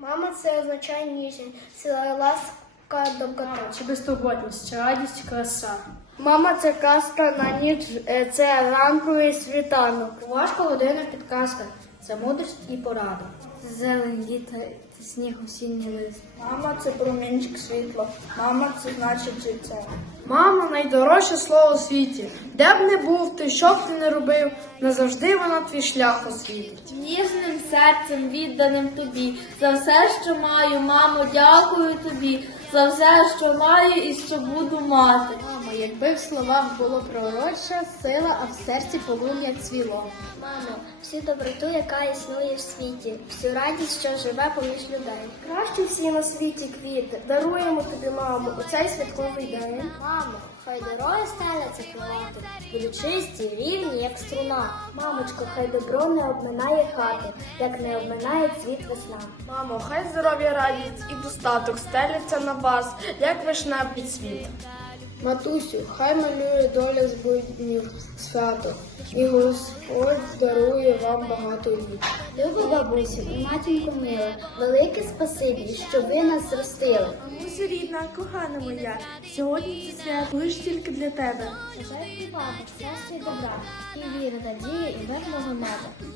Мама це означає ніжність, сила ласка доброта. Чи безтурботність, чи радість, краса. Мама це казка на ніч, е, це ранковий світанок. Важка година підказка. Це мудрість і порада. Зелень літа, сніг осінній лист. Мама це промінчик світла. Мама це значить життя. Мама найдорожче слово у світі. Де б не був ти, що б ти не робив, назавжди вона твій шлях освітить. Ніжним серцем відданим тобі, за все, що маю, мамо, дякую тобі, за все, що маю і що буду мати. Якби в словах було пророча сила, а в серці полум'я цвіло. Мамо, всю доброту, яка існує в світі, всю радість, що живе поміж людей. Краще всі на світі квіти. Даруємо тобі, мамо, у цей святковий день. Мамо, хай дороги стеляться квіти, будуть чисті, рівні, як струна. Мамочко, хай добро не обминає хати, як не обминає цвіт весна. Мамо, хай здоров'я, радість і достаток стеляться на вас, як вишневий цвіт. Матусю, хай малює доля з буднів свято, і Господь дарує вам багато літ. Люба бабусю і матінко мила, велике спасибі, що ви нас зростили. Мамусю рідна, кохана моя, сьогодні це свято лиш тільки для тебе. Бажаю вам щастя і добра, і віри, надії і мирного неба.